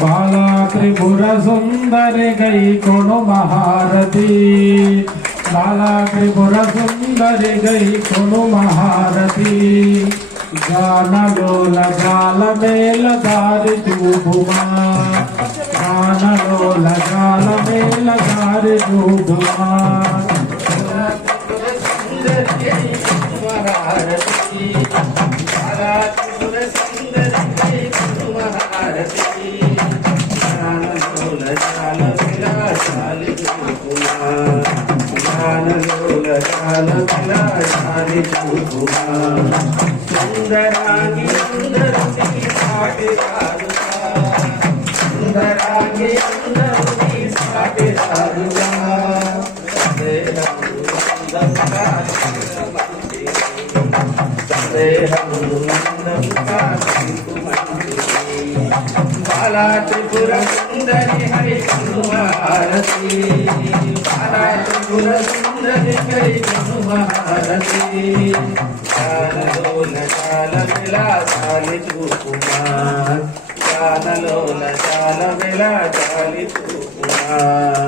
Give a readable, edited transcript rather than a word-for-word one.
बाला त्रिपुर सुंदरी गई कोनो महारती बाला त्रिपुर सुंदरी गई कोनो महारती गान लोल गाल मेल दारी डूबुमा गान लोल गाल मेल दारी डूबुमा सुंदरांगी सुंदरुनी साटेदारुगा सुंदरांगी सुंदरुनी साटेदारुगा बाला त्रिपुर सुंदरी हरि महारती बाला त्रिपुर सुंदरी हरि महारती कानलोल काल बेला चाली तू कुमार कानलोल काल बेला चाली तू कुमार